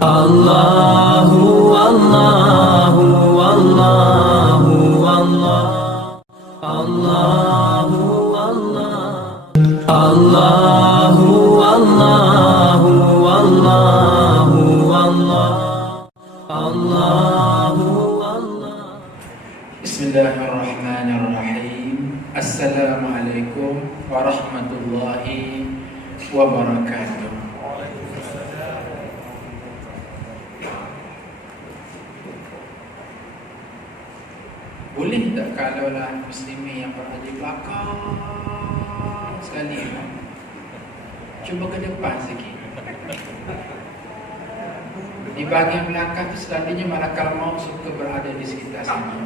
Allahu Allahu Allahu Allah Allahu Allah Allahu Allahu Allahu Allah Allahu Allah. Bismillahirrahmanirrahim. Assalamualaikum warahmatullahi wabarakatuh. Boleh tak kalaulah muslimin yang berada di belakang sekali, cuba ke depan sikit. Di bahagian belakang tu selalunya malakal maut suka berada di sekitar sini.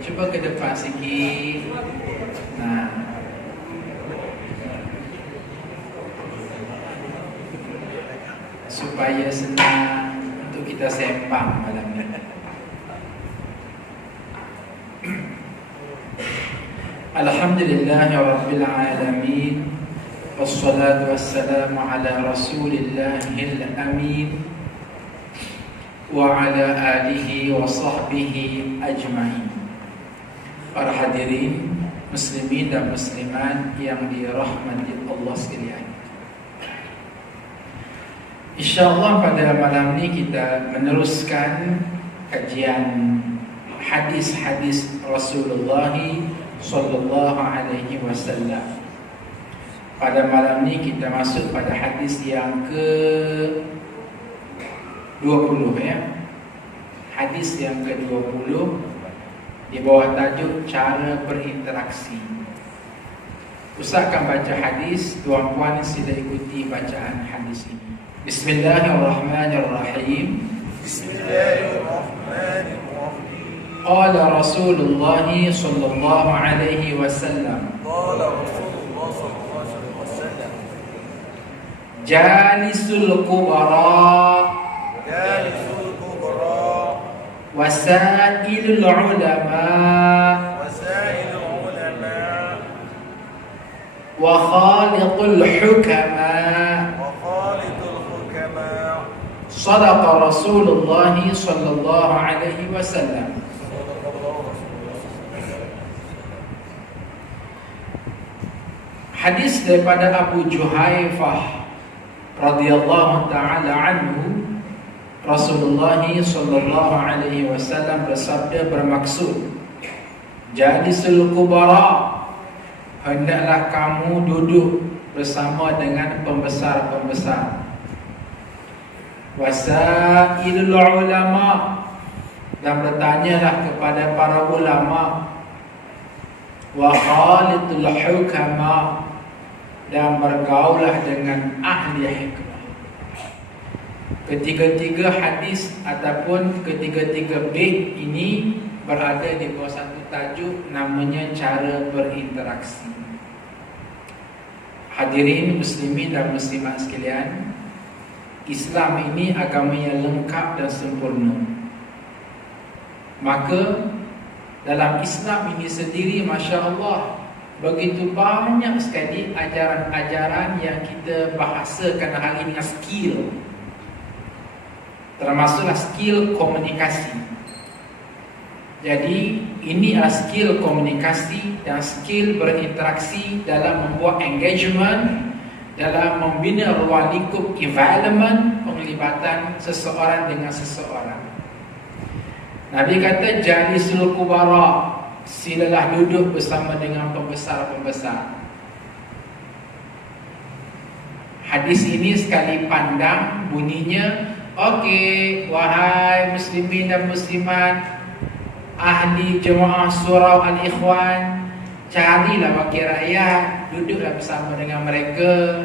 Cuba ke depan sikit. Nah, supaya senang untuk kita sembang malam ni. Alhamdulillahirabbil alamin. Wassalatu wassalamu ala rasulillahil amin wa ala alihi wa sahbihi ajma'in. Para hadirin muslimin dan muslimat yang dirahmati Allah sekalian, InsyaAllah pada malam ini kita meneruskan kajian hadis-hadis Rasulullah sallallahu alaihi wasallam. Pada malam ini kita masuk pada hadis yang ke-20 ya. Hadis yang ke-20 di bawah tajuk cara berinteraksi. Ustaz akan baca hadis, tuan-puan sila ikuti bacaan hadis ini. Bismillahirrahmanirrahim. Bismillahirrahmanirrahim. Qala Rasulullah sallallahu alaihi wasallam. Qala Rasulullah sallallahu alaihi wasallam. Jalisul kubara. Jalisul kubara. Wasailul ulama. Wasailul ulama. Wa khaliqul hukama. Sadaqa Rasulullah sallallahu alaihi wasallam. Hadis daripada Abu Juhaifah radhiyallahu taala anhu, Rasulullah sallallahu alaihi wasallam bersabda bermaksud, jalisul kubara, hendaklah kamu duduk bersama dengan pembesar-pembesar. Wasailul ulama, dan bertanyalah kepada para ulama. Wa khalitul hukama, dan bergaulah dengan ahli hikmah. Ketiga-tiga hadis ataupun ketiga-tiga bait ini berada di bawah satu tajuk namanya cara berinteraksi. Hadirin muslimin dan muslimat sekalian, Islam ini agama yang lengkap dan sempurna. Maka dalam Islam ini sendiri, Masya Allah, begitu banyak sekali ajaran-ajaran yang kita bahasakan hari ini skill. Termasuklah skill komunikasi. Jadi ini adalah skill komunikasi dan skill berinteraksi dalam membuat engagement, dalam membina ruang lingkup environment, penglibatan seseorang dengan seseorang. Nabi kata jalisul kubara, silalah duduk bersama dengan pembesar-pembesar. Hadis ini sekali pandang bunyinya, okey, wahai muslimin dan muslimat, ahli jemaah surau Al-Ikhwan, carilah wakil rakyat, duduklah bersama dengan mereka,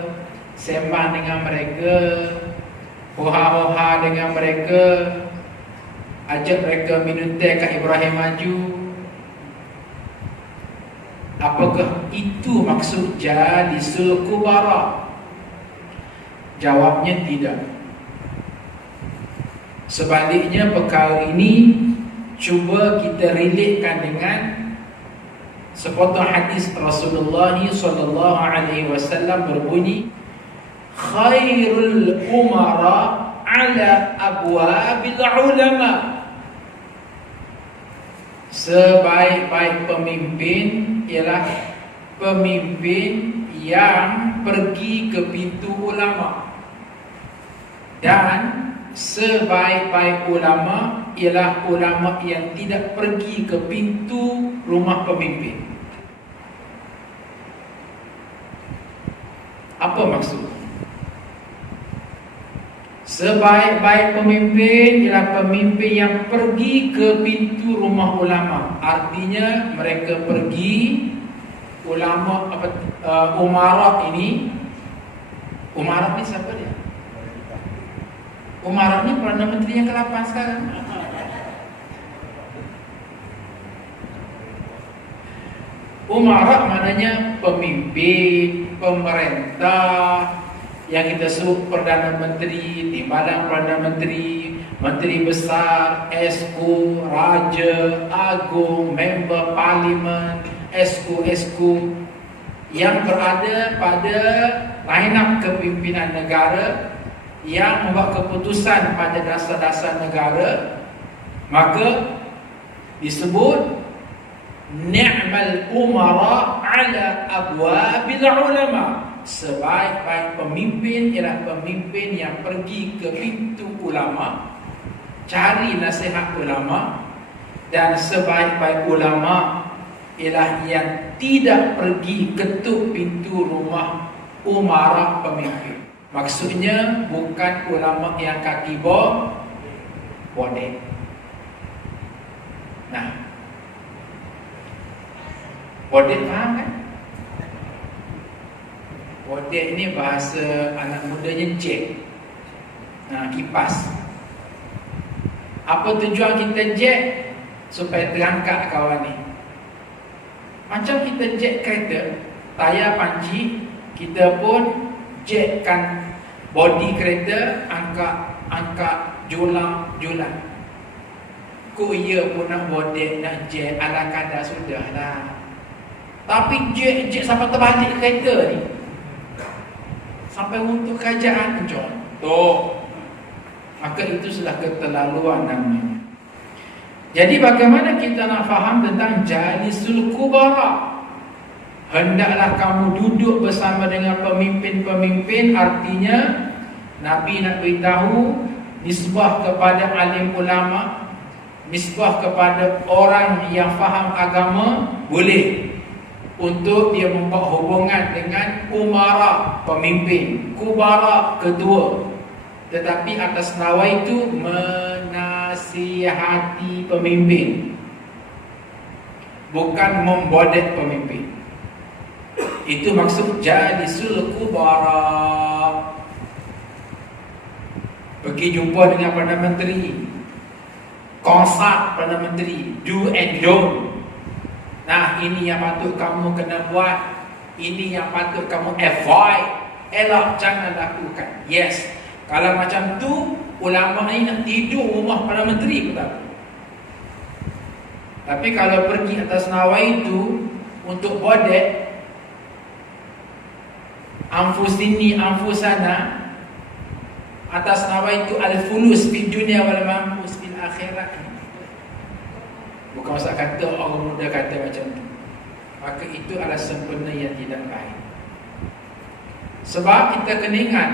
sembang dengan mereka, hoha-hoha dengan mereka, ajak mereka minum teh kat Ibrahim Maju. Apakah itu maksud jalisul kubara? Jawabnya tidak. Sebaliknya perkara ini cuba kita relatekan dengan sepotong hadis Rasulullah sallallahu alaihi wasallam berbunyi, khairul umara ala abwabil ulama. Sebaik-baik pemimpin ialah pemimpin yang pergi ke pintu ulama, dan sebaik-baik ulama ialah ulama yang tidak pergi ke pintu rumah pemimpin. Apa maksud? Sebaik-baik pemimpin ialah pemimpin yang pergi ke pintu rumah ulama. Artinya mereka pergi ulama umara ini. Umara ni siapa dia? Umara ni Perdana Menteri yang ke-8 sekarang. Umara maknanya pemimpin, pemerintah, yang kita sebut Perdana Menteri, Timbalan Perdana Menteri, Menteri Besar, Esko, Raja, Agung, Member Parlimen, Esko yang berada pada line-up kepimpinan negara, yang membuat keputusan pada dasar-dasar negara, maka disebut ni'mal umara ala abwabil ulama. Sebaik-baik pemimpin ialah pemimpin yang pergi ke pintu ulama, cari nasihat ulama, dan sebaik-baik ulama ialah yang tidak pergi ketuk pintu rumah umara pemimpin. Maksudnya bukan ulama yang kaki bodek. Nah, bodek faham kan? Bodek ni bahasa anak mudanya jack. Kipas. Apa tujuan kita jack? Supaya terangkat kawan ni. Macam kita jack kereta, tayar panci, kita pun jackkan body kereta, angkat julang. Ku ia pun nak bodek, nak jack, ala kadar sudahlah. Tapi jack sampai terbalik kereta ni, sampai untuk kerajaan contoh, maka itu sudah keterlaluan namanya. Jadi bagaimana kita nak faham tentang jalisul kubara? Hendaklah kamu duduk bersama dengan pemimpin-pemimpin. Artinya Nabi nak beritahu, nisbah kepada alim ulama, nisbah kepada orang yang faham agama, boleh untuk dia membuat hubungan dengan umara, pemimpin, kubara, ketua. Tetapi atas nama itu menasihati pemimpin, bukan membodek pemimpin. Itu maksud jalisul kubara. Pergi jumpa dengan Perdana Menteri, konsult Perdana Menteri, do and don't. Nah, ini yang patut kamu kena buat, ini yang patut kamu avoid, elak jangan lakukan. Yes, kalau macam tu ulama ni nak tidur rumah Perdana Menteri pun tak. Tapi kalau pergi atas nama itu untuk bodek, anfus ini anfus sana, atas nama itu al-fulus fi dunia wal manfus fil akhirat. Bukan usah kata orang muda kata macam tu, maka itu adalah sempurna yang tidak baik. Sebab kita kena ingat,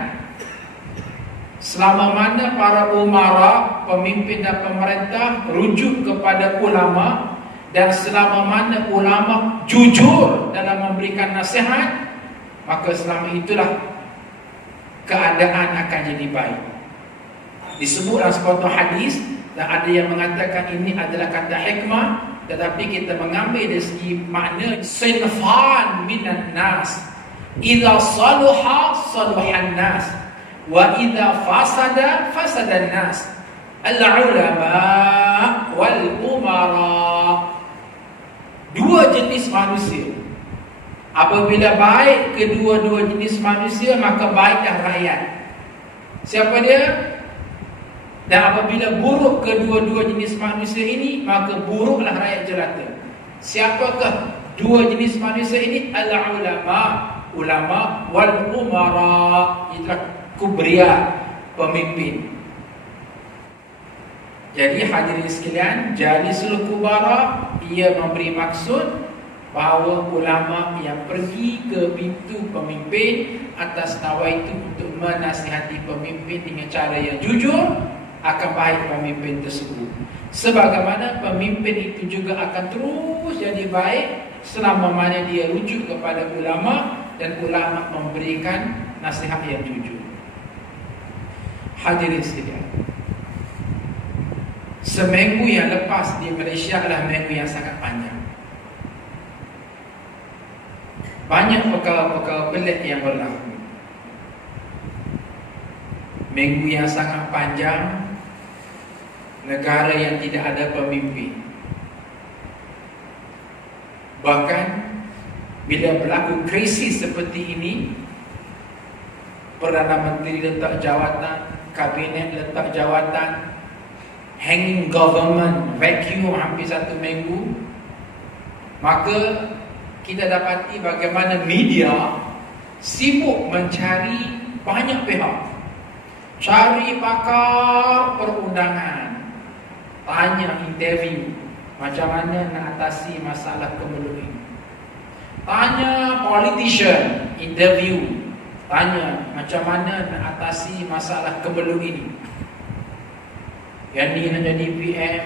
selama mana para umara, pemimpin dan pemerintah rujuk kepada ulama, dan selama mana ulama jujur dalam memberikan nasihat, maka selama itulah keadaan akan jadi baik. Disebut dalam sepotong hadis, dan ada yang mengatakan ini adalah kata hikmah, tetapi kita mengambil dari segi makna sinfan minan nas, idza saluha saluhan nas, wa idza fasada fasadan nas, al-ulama wal umara. Dua jenis manusia. Apabila baik kedua-dua jenis manusia, maka baiklah rakyat. Siapa dia? Dan apabila buruk kedua-dua jenis manusia ini, maka buruklah rakyat jelata. Siapakah Dua jenis manusia ini al-ulama, ulama, wal umara, itulah kubria, pemimpin. Jadi hadirin sekalian, jalisul kubara ia memberi maksud bahawa ulama yang pergi ke pintu pemimpin atas nama itu untuk menasihati pemimpin dengan cara yang jujur, akan baik pemimpin tersebut. Sebagaimana pemimpin itu juga akan terus jadi baik selama mana dia rujuk kepada ulama dan ulama memberikan nasihat yang jujur. Hadirin sekalian, seminggu yang lepas di Malaysia adalah minggu yang sangat panjang. Banyak perkara-perkara pelik yang berlaku. Minggu yang sangat panjang, negara yang tidak ada pemimpin. Bahkan bila berlaku krisis seperti ini, Perdana Menteri letak jawatan, Kabinet letak jawatan, hanging government, vacuum hampir 1 minggu, maka kita dapati bagaimana media sibuk mencari banyak pihak, cari pakar perundangan, tanya interview macam mana nak atasi masalah kemelut ini, tanya politician, interview, tanya macam mana nak atasi masalah kemelut ini. Yang ni nak jadi PM,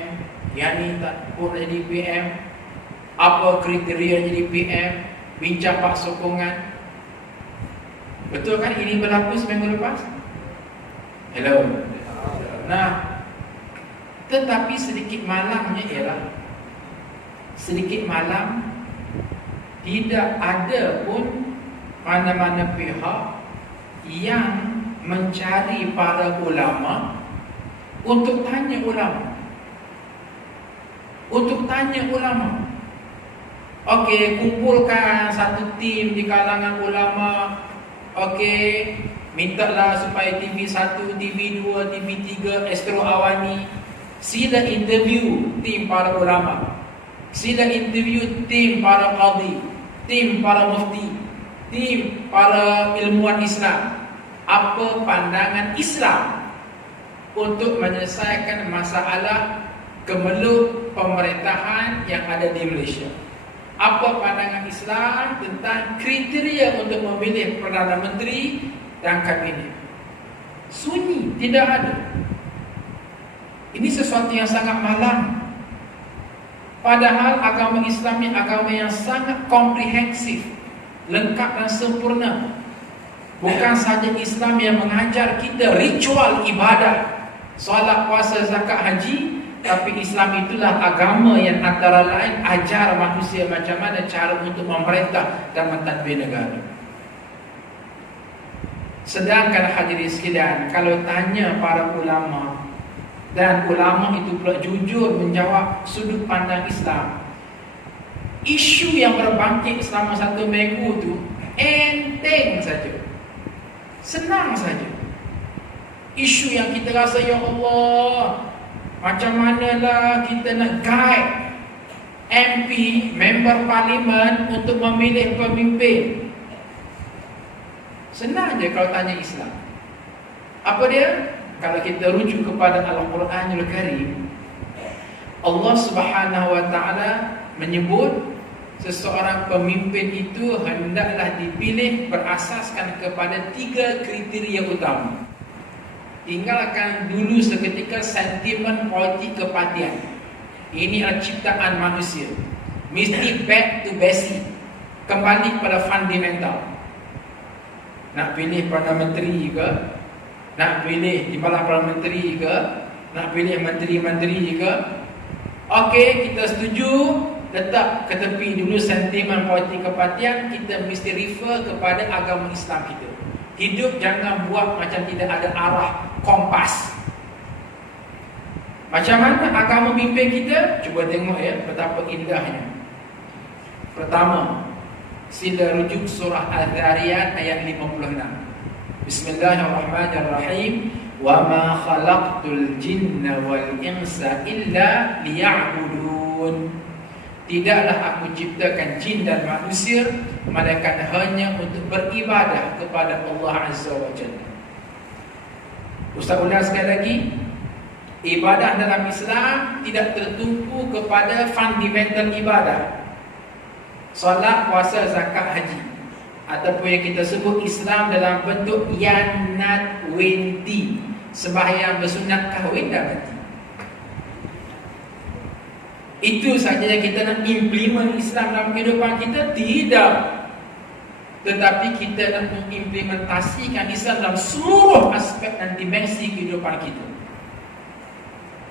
yang ni tak pun nak jadi PM, apa kriteria jadi PM, bincang pak sokongan. Betul kan ini berlaku seminggu lepas? Hello. Nah, tetapi sedikit malangnya ialah sedikit malam tidak ada pun mana-mana pihak yang mencari para ulama untuk tanya ulama. Untuk tanya ulama. Okey, kumpulkan satu tim di kalangan ulama. Okey, mintalah supaya TV1, TV2, TV3, Astro Awani sila interview tim para ulama, sila interview tim para qadhi, tim para mufti, tim para ilmuwan Islam. Apa pandangan Islam untuk menyelesaikan masalah kemelut pemerintahan yang ada di Malaysia? Apa pandangan Islam tentang kriteria untuk memilih Perdana Menteri dan Kabinet? Sunyi, tidak ada. Ini sesuatu yang sangat malang. Padahal agama Islam ini agama yang sangat komprehensif, lengkap dan sempurna. Bukan saja Islam yang mengajar kita ritual ibadah, solat, puasa, zakat, haji, tapi Islam itulah agama yang antara lain ajar manusia macam mana cara untuk memerintah dan mentadbir negara. Sedangkan hadirin sekalian, kalau tanya para ulama, dan ulama itu pula jujur menjawab sudut pandang Islam, isu yang berbangkit selama 1 minggu tu enteng saja, senang saja. Isu yang kita rasa, ya Allah, macam manalah kita nak guide MP, member parlimen untuk memilih pemimpin. Senang je kalau tanya Islam. Apa dia? Kalau kita rujuk kepada Al-Quranul Karim, Allah Subhanahu wa taala menyebut seseorang pemimpin itu hendaklah dipilih berasaskan kepada 3 kriteria utama. Tinggalkan dulu seketika sentimen politik kepartian. Ini adalah ciptaan manusia. Mesti back to basic, kembali pada fundamental. Nak pilih Perdana Menteri ke, nak pilih Timbalan Perdana Menteri ke, nak pilih menteri-menteri ke, okey, kita setuju. Letak ke tepi dulu sentimen politik kepartian. Kita mesti refer kepada agama Islam kita. Hidup jangan buat macam tidak ada arah kompas. Macam mana agama pimpin kita? Cuba tengok ya, betapa indahnya. Pertama, sila rujuk surah Al-Dhariyat ayat 56. Bismillahirrahmanirrahim. Wa ma khalaqtul jinna wal insa illa liya'budun. tidaklah aku ciptakan jin dan manusia melainkan hanya untuk beribadah kepada Allah Azza wa Jalla. Ustaz ulang sekali lagi, ibadah dalam Islam tidak tertumpu kepada fundamental ibadah, solat, puasa, zakat, haji, ataupun yang kita sebut Islam dalam bentuk yanat wenti, sembahyang, bersunat, kahwin dan mati. Itu saja yang kita nak implement Islam dalam kehidupan kita? Tidak. Tetapi kita nak mengimplementasikan Islam dalam seluruh aspek dan dimensi kehidupan kita.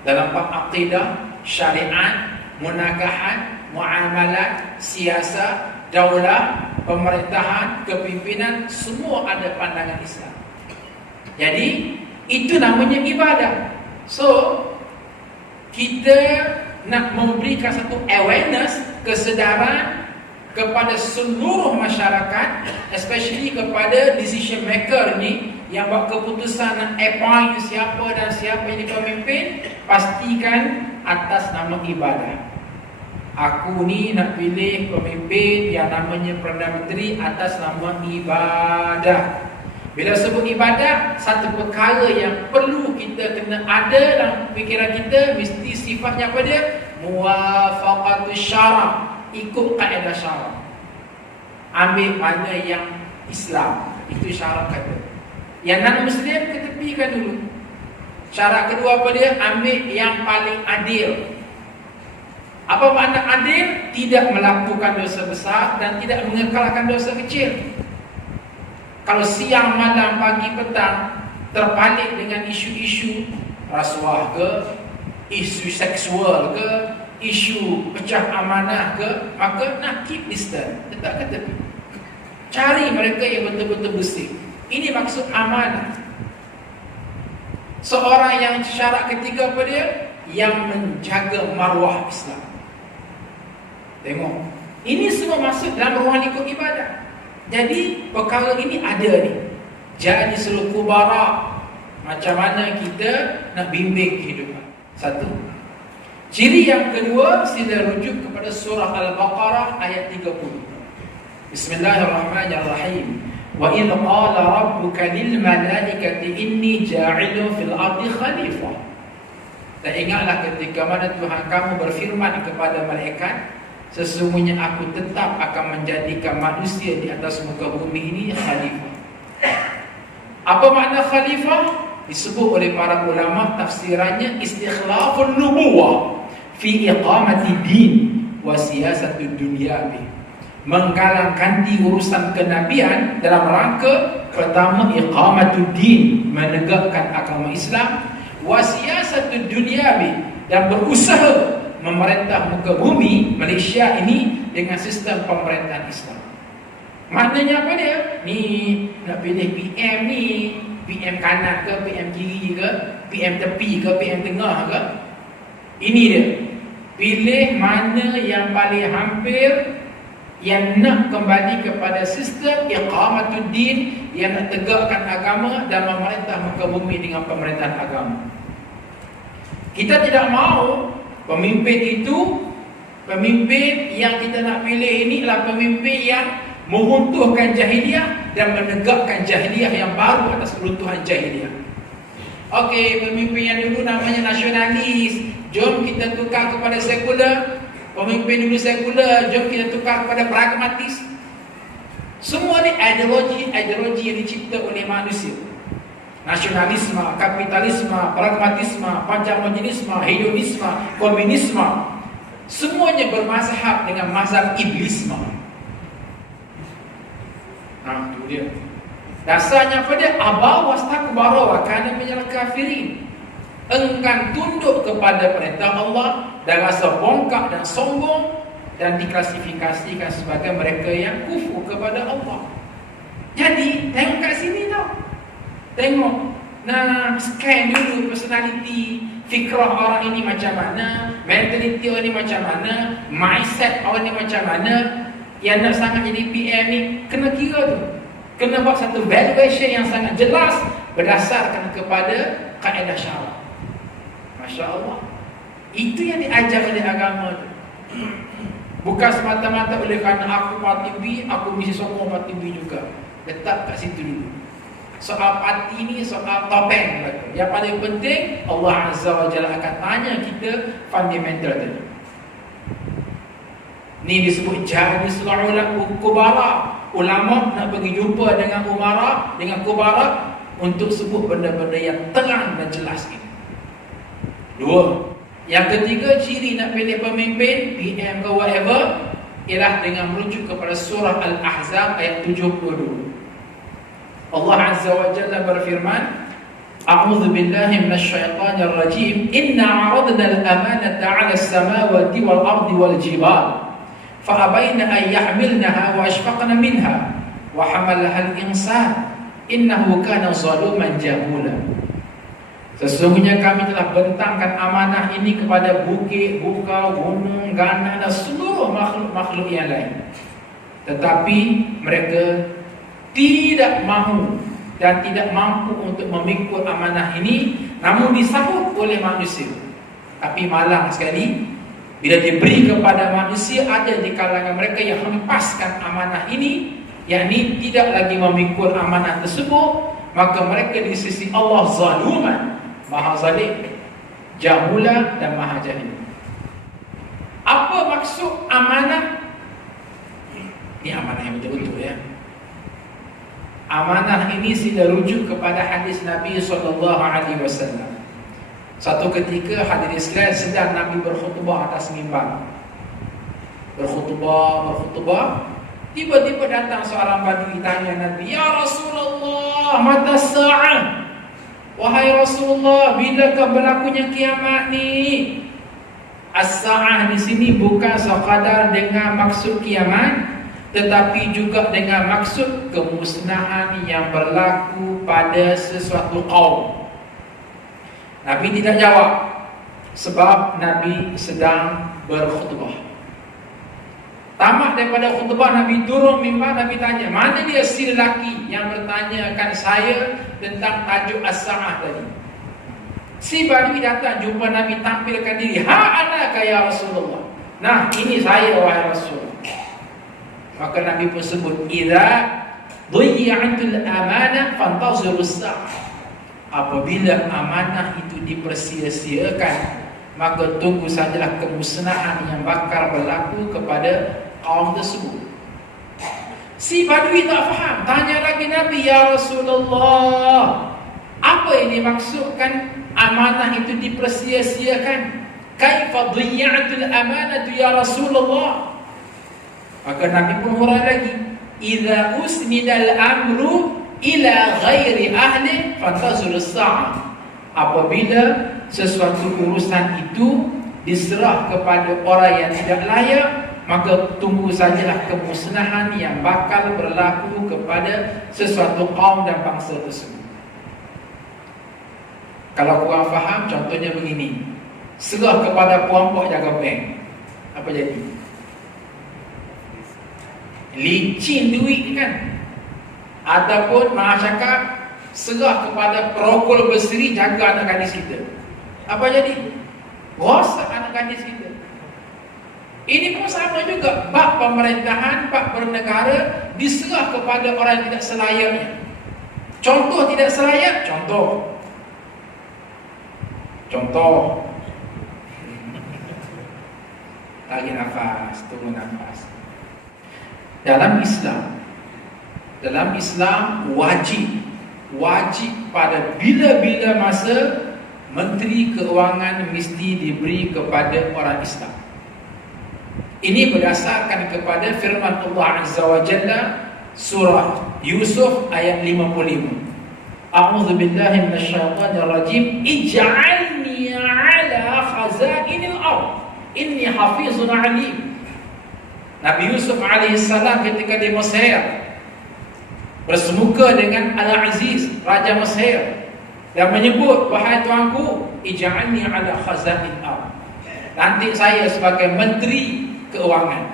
Dalam bab akidah, syariat, munagahat, muamalat, siasat, daulah, pemerintahan, kepimpinan, semua ada pandangan Islam. Jadi itu namanya ibadah. So kita nak memberikan satu awareness, kesedaran kepada seluruh masyarakat, especially kepada decision maker ni yang buat keputusan nak appoint siapa dan siapa yang pemimpin, pastikan atas nama ibadah. Aku ni nak pilih pemimpin yang namanya Perdana Menteri atas nama ibadah. Bila sebut ibadah, satu perkara yang perlu kita kena ada dalam fikiran kita, mesti sifatnya apa dia? Muwafaqatus syara', ikut kaedah syarak. Ambil mana yang Islam, itu syarak kata. Yang non-Muslim ketepikan dulu. Syarat kedua apa dia? Ambil yang paling adil. Apa makna adil? Tidak melakukan dosa besar dan tidak mengekalkan dosa kecil. Kalau siang, malam, pagi, petang terpalit dengan isu-isu rasuah ke, isu seksual ke, isu pecah amanah ke, maka nak keep distance, letak ke tepi. Cari mereka yang betul-betul bersih. Ini maksud amanah. Seorang yang syarat ketiga apa dia? Yang menjaga maruah Islam. Tengok, ini semua masuk dalam ruang lingkup ibadah. Jadi perkara ini ada ni. Jadi seluruh kubara, macam mana kita nak bimbing kehidupan. Satu. Ciri yang kedua, sila rujuk kepada surah Al-Baqarah ayat 30. Bismillahirrahmanirrahim. Wa idh qala rabbuka lil malaikati inni ja'ilun fil ardi khalifah. Dan ingatlah ketika mana Tuhan kamu berfirman kepada malaikat, sesungguhnya aku tetap akan menjadikan manusia di atas muka bumi ini khalifah. Apa makna khalifah? Disebut oleh para ulama, tafsirannya istikhlafun nubuwah fi iqamati din wa siyasatud dunya. Menggalang ganti urusan kenabian dalam rangka pertama iqamatud din, menegakkan agama Islam, wa siyasatud dunya, dan berusaha memerintah muka bumi Malaysia ini dengan sistem pemerintahan Islam. Maknanya apa dia? Ni nak pilih PM ni, PM kanan ke, PM kiri ke, PM tepi ke, PM tengah ke. Ini dia. Pilih mana yang paling hampir, yang nak kembali kepada sistem iqamatuddin, yang nak tegakkan agama dan memerintah muka bumi dengan pemerintahan agama. Kita tidak mahu pemimpin itu, pemimpin yang kita nak pilih ini adalah pemimpin yang meruntuhkan jahiliah dan menegakkan jahiliah yang baru atas runtuhan jahiliah. Okey, pemimpin yang dulu namanya nasionalis, jom kita tukar kepada sekular. Pemimpin dulu sekular, jom kita tukar kepada pragmatis. Semua ni ideologi yang dicipta oleh manusia. Nasionalisme, kapitalisme, pragmatisme, panjamanisme, hedonisme, komunisme, semuanya bermazhab dengan mazhab iblisme. Nah, itu dia. Dasarnya apa dia? Aba wastakbara wa kana minal kafirin. Enggan tunduk kepada perintah Allah dan rasa bongkak dan sombong, dan diklasifikasikan sebagai mereka yang kufur kepada Allah. Jadi, tengok kat sini tau. Tengok, nah, scan dulu personality, fikrah orang ini macam mana, mentality orang ini macam mana, mindset orang ini macam mana. Yang nak sangat jadi PM ni, kena kira tu. Kena buat satu valuation yang sangat jelas berdasarkan kepada kaedah syarak. Masya Allah. Itu yang diajar oleh agama tu. Bukan semata-mata oleh kerana aku parti B, aku mesti sokong parti B juga. Letak kat situ dulu. Soal parti ni soal topeng belaka. Yang paling penting Allah Azza wa Jalla akan tanya kita fundamental tadi. Ni disebut jalisul kubara. Ulama nak pergi jumpa dengan umara, dengan kubara untuk sebut benda-benda yang terang dan jelas ini. Dua. Yang ketiga, ciri nak pilih pemimpin, PM ke whatever, ialah dengan merujuk kepada surah Al-Ahzab ayat 72. Allah Azza wa Jalla berfirman, A'udzu billahi minasyaitonir rajim. Inna 'aradna al-amanata 'ala as-samawati wal ardi wal jibal fa abayna an yahmilnaha wa ashfaqna minha wa hamalaha al-insan innahu kana zaluman jahula. Sesungguhnya kami telah bentangkan amanah ini kepada bukit, bukau, gunung, ganang dan seluruh makhluk-makhluk yang lain. Tetapi mereka tidak mahu dan tidak mampu untuk memikul amanah ini, namun disahut oleh manusia. Tapi malang sekali, bila diberi kepada manusia, ada di kalangan mereka yang hempaskan amanah ini, yakni tidak lagi memikul amanah tersebut, maka mereka di sisi Allah zaluman, maha zalim, jahula dan maha jahil. Apa maksud amanah? Ini amanah yang betul-betul ya. Amanah ini sila rujuk kepada hadis Nabi SAW. Satu ketika hadirin sekalian sedang Nabi berkhutbah atas mimbar. Berkhutbah. Tiba-tiba datang seorang badui tanya Nabi, Ya Rasulullah, mata sa'ah? Wahai Rasulullah, bilakah berlakunya kiamat ni? As-sa'ah di sini bukan sekadar dengan maksud kiamat, tetapi juga dengan maksud kemusnahan yang berlaku pada sesuatu kaum. Nabi tidak jawab sebab Nabi sedang berkhutbah. Tamat daripada khutbah, Nabi turun mimbar. Nabi tanya, mana dia si lelaki yang bertanyakan saya tentang tajuk as-sa'ah tadi? Si badui datang jumpa Nabi, tampilkan diri. Anaka ya Rasulullah. Nah, ini saya wahai Rasul. Maka Nabi pun sebut, idza dhiya'atul amanah fantazirus sa'ah. Apabila amanah itu dipersia-siakan, maka tunggu sajalah kemusnahan yang bakal berlaku kepada kaum tersebut. Si badui tak faham, tanya lagi Nabi, Ya Rasulullah, apa ini maksudkan amanah itu dipersia-siakan? Kaifa dhiya'atul amanatu ya Rasulullah? Maka Nabi pun urai lagi, idza usnidal amru ila ghairi ahli fantazirus sa'ah. Apabila sesuatu urusan itu diserah kepada orang yang tidak layak, maka tunggu sajalah kemusnahan yang bakal berlaku kepada sesuatu kaum dan bangsa tersebut. Kalau korang faham, contohnya begini, serah kepada puan-puan jaga bank, apa jadi? Licin duit kan? Ataupun maaf cakap, serah kepada perokol berseri jaga anak gadis kita, apa jadi? Rosak anak gadis kita. Ini pun sama juga, bab pemerintahan, bab bernegara diserah kepada orang yang tidak selayaknya. Contoh tidak selayak, contoh tarik nafas, tunggu nafas. Dalam Islam wajib pada bila-bila masa Menteri Keuangan mesti diberi kepada orang Islam. Ini berdasarkan kepada firman Allah Azza wa Jalla surah Yusuf ayat 55. A'udzu billahi minasyaitonir rajim. Ij'alni 'ala khazainil ardh inni hafizun 'alim. Nabi Yusuf alaihissalam ketika di Mesir bersemuka dengan Al-Aziz, Raja Mesir, dan menyebut, wahai tuanku, ij'alni 'ala khazainil ardh. Nanti saya sebagai Menteri Keuangan,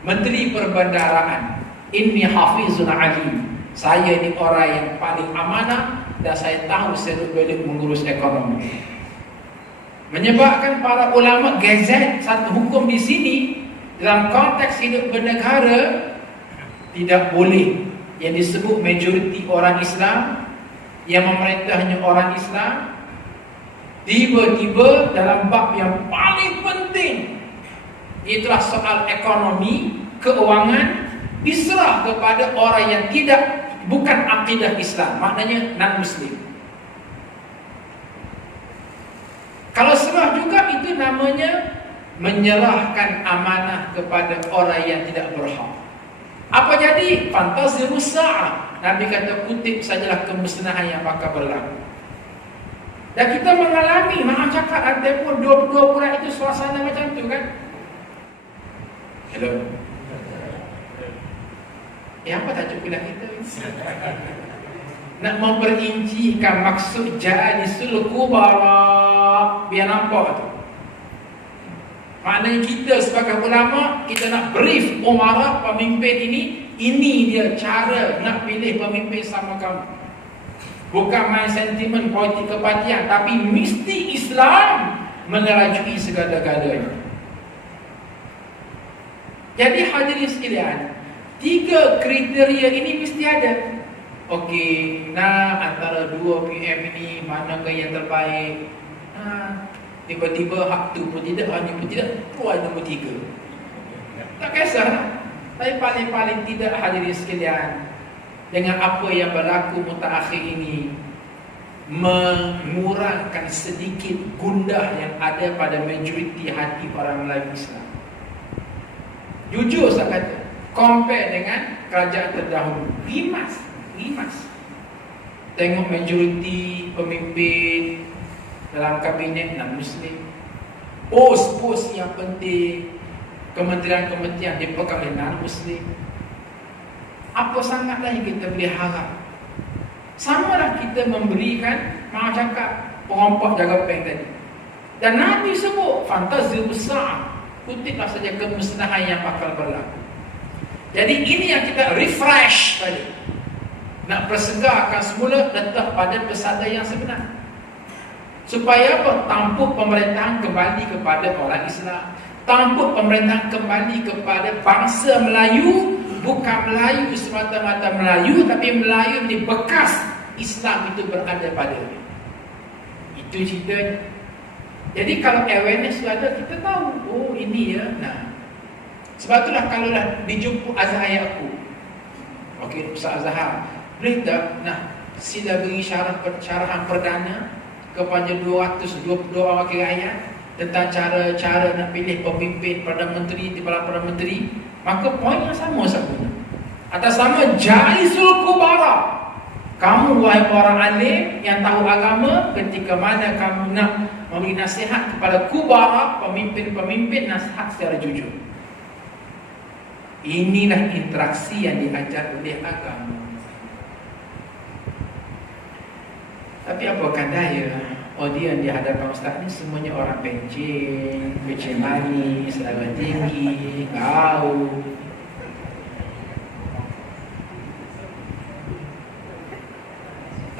Menteri Perbendaharaan, inni hafizun 'alim. Saya ni orang yang paling amanah dan saya tahu seluk-beluk mengurus ekonomi. Menyebabkan para ulama gazet satu hukum di sini, Dalam konteks hidup bernegara, tidak boleh yang disebut majoriti orang Islam, yang memerintahnya orang Islam, tiba-tiba dalam bab yang paling penting, itulah soal ekonomi, keuangan, diserah kepada orang yang bukan akidah Islam, maknanya non-Muslim. Kalau serah juga, itu namanya menyerahkan amanah kepada orang yang tidak berhak. Apa jadi? Fantasi rusak. Nabi kata, kutip sajalah kemusnahan yang bakal berlaku. Dan kita mengalami, maaf cakap, ada pun 22 bulan itu suasana macam tu kan? Hello? Apa tajuk kuliah kita? Nak memperincikan maksud Jalisul Kubara, biar nampak tu. Maknanya kita sebagai ulama, kita nak brief umarah pemimpin ini dia cara nak pilih pemimpin sama kamu. Bukan main sentimen politik kepartian, tapi mesti Islam menerajui segala-galanya. Jadi hadirin sekalian, 3 kriteria ini mesti ada. Okey, antara 2 PM ini manakah yang terbaik? Tiba-tiba hak tu pun tidak, hanya pun tidak, keluar nombor 3. Tak kisah. Tapi paling-paling tidak, hadirin sekalian, dengan apa yang berlaku mutakhir ini, mengurangkan sedikit gundah yang ada pada majoriti hati orang Melayu Islam. Jujur saya kata, compare dengan kerajaan terdahulu, rimas. Tengok majoriti pemimpin dalam kabinet non-Muslim, pos-pos yang penting, kementerian-kementerian dipegang oleh non-Muslim. Apa sangatlah yang kita boleh harap? Samalah kita memberikan, maaf cakap, perompak jaga bank tadi. Dan Nabi sebut fantasi besar, kutiplah saja kemusnahan yang bakal berlaku. Jadi ini yang kita refresh tadi, nak persegarkan semula, letak pada pesada yang sebenar. Supaya apa? Tampuk pemerintahan kembali kepada orang Islam. Tampuk pemerintahan kembali kepada bangsa Melayu. Bukan Melayu semata-mata Melayu, tapi Melayu di bekas Islam itu berada padanya. Itu ceritanya. Jadi kalau awareness itu ada, kita tahu, oh ini ya. Nah, sebab itulah kalau dah dijumpa Azhar aku, okey, Ustaz Azhar, boleh tak sila beri syarahan perdana kepada 222 wakil rakyat tentang cara nak pilih pemimpin, Perdana Menteri, Perdana Menteri. Maka poin yang sama sabuna. Atas nama Jalisul Kubara, kamu wahai orang alim yang tahu agama, ketika mana kamu nak memberi nasihat kepada kubara, pemimpin-pemimpin, nasihat secara jujur. Inilah interaksi yang diajar oleh agama. Tapi apakah daya, audiens di hadapan Ustaz ni semuanya orang pencen manis, darah tinggi, gaul.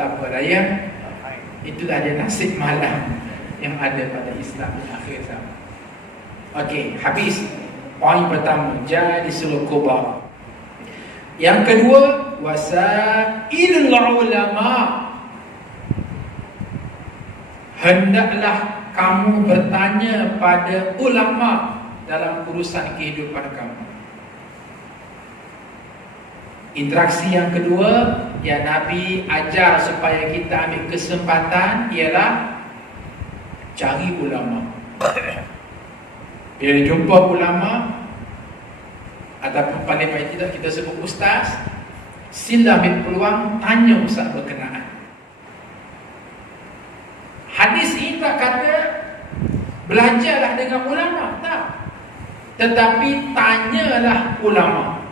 Tak apa daya, itulah dia nasib malam yang ada pada Islam di akhir zaman. Okey, habis poin pertama, Jalisul Kubara. Yang kedua, wasailul ulama. Hendaklah kamu bertanya pada ulama dalam urusan kehidupan kamu. Interaksi yang kedua yang Nabi ajar supaya kita ambil kesempatan ialah cari ulama. Bila jumpa ulama, ataupun paling tidak kita sebut ustaz, sila ambil peluang tanya ustaz berkenaan. Hadis ini tak kata belajarlah dengan ulama, tak. Tetapi tanyalah ulama.